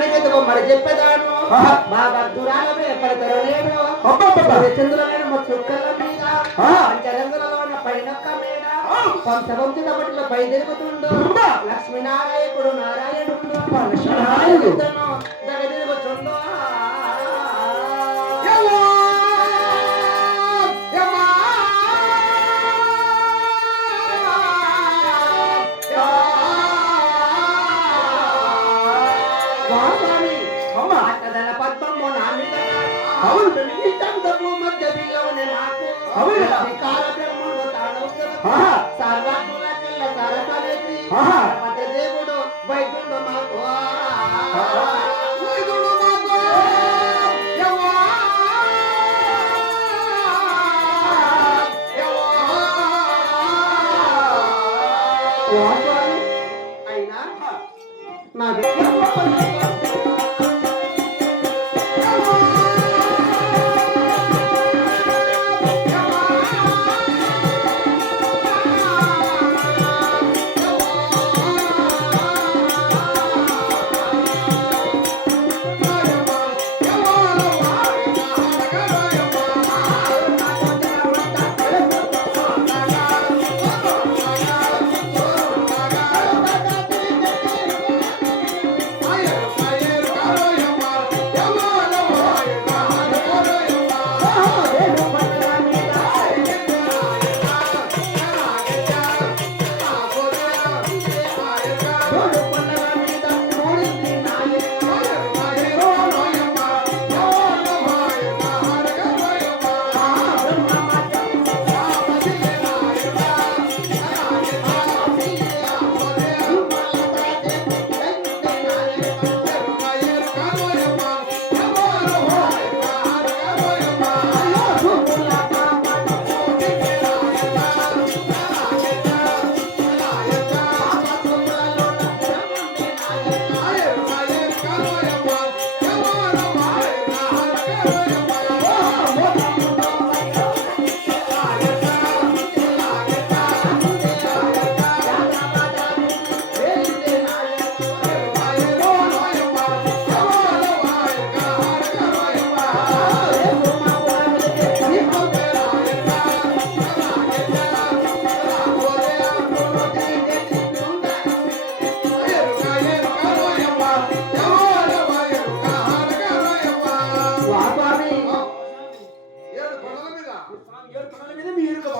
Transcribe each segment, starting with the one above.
అక్కడికైతే మరి చెప్పేదాను దూరాలమే ఎప్పటికరో నేను అబ్బబ్బబ్బ. చంద్రులమైన మా చుక్కల మీద. పంచరంగులలో ఉన్న పైనొక్క మీద ఆ. పంచవంతుల బట్టిలో పై తిరుగుతుండు. లక్ష్మీనారాయణుడు నారాయణుడు లక్ష్మీనారాయణుడు. అవును. చందము మధ్య బిల్లవునే మాకు అవును దేవుడు వైకుంఠ మాకు మాకు యవ్వా! యవ్వా! స్వామి అయినా నా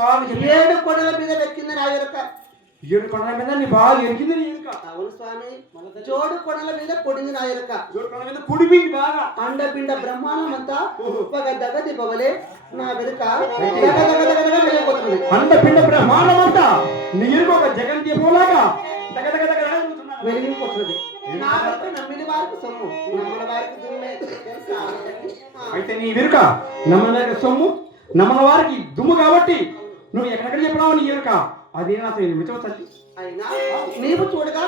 ఏడు కొండల మీద వెక్కింది నా ఎరుక ఏడు కొండల మీద నీ బాగా ఎరిగింది నీ ఎరుక అవును స్వామి. జోడు కొండల మీద పొడింది నా ఎరుక ఏడు కొండల మీద కుడిపిండి బాగా. అండపిండ బ్రహ్మాండం అంతా ఒక దగ దిబ్బవలే నా వెనుక అంత పిండ బ్రహ్మాండం అంతా నీ ఎరుక ఒక జగన్ దీపంలాగా వెనుక నమ్మిన వారికి సొమ్ము. నమ్మల వారికి దుమ్మే? అయితే నీ వెనుక నమ్మన సొమ్ము. నమ్మన వారికి దుమ్ము కాబట్టి నువ్వు ఎక్కడెక్కడ చెప్పినావు నీ ఎరుక అది నా మిచ్చవ తల్లి. అయినా నీవు చూడగా